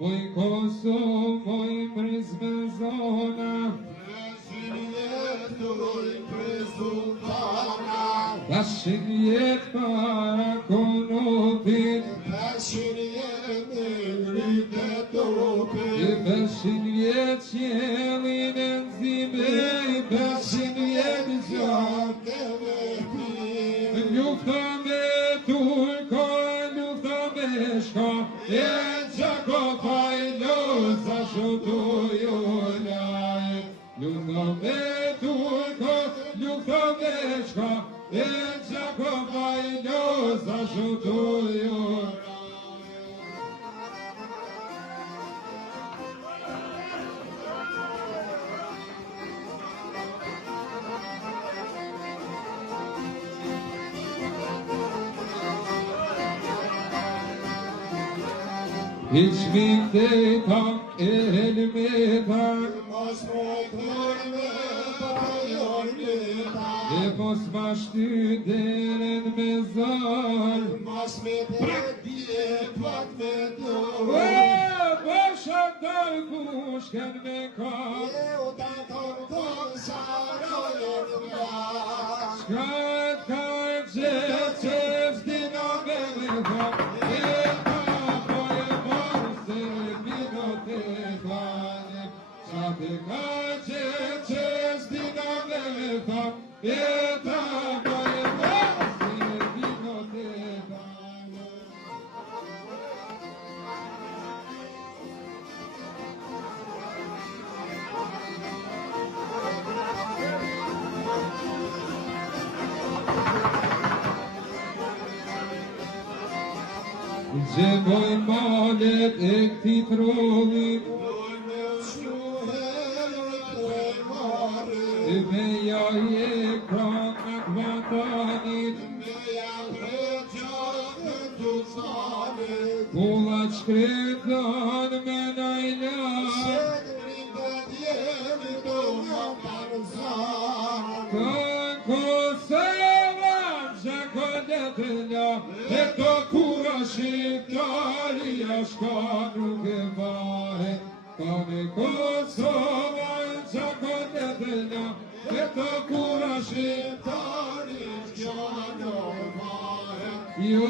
Moj Kosov, moj mrez me zona, Tashin jetoj për sultana, tashin jet para konopit, tashin jet në rritë topit, tashin jet qelin e nzime, tashin jet gjatë me pi, lufta me turko, lufta me shka, e gjako pa i loza shutuju laj. Lufta me turko, lufta me shka, e gjako pa i loza shutuju laj. Hiç mi te tak elime tak, mos moj kur me bajon lita, e mos ma shty deren me zar. mos me të dje pat me do, Basha tal kushken me ka, e u ta ton sarojën vlas, shkat ka gjithë që vzdina me ka, e ka po e marë se vino te klane. Shate ka gjithë që vzdina me ka, e ka po e marë se vino te klane. Gjemoj malet e këti trollit, kur me shkuhet e marë, e meja i ekranat vatanit, me janë gjatë të zanit, Kulla shkretan me najla, se rritë djemi do më parëzan, Kan Kosova gjakoletënja, e to kura shqiptaria shka nuk e vahet. Kan Kosova gjakoletënja, e to kura shqiptaria shqa në vahet. Jo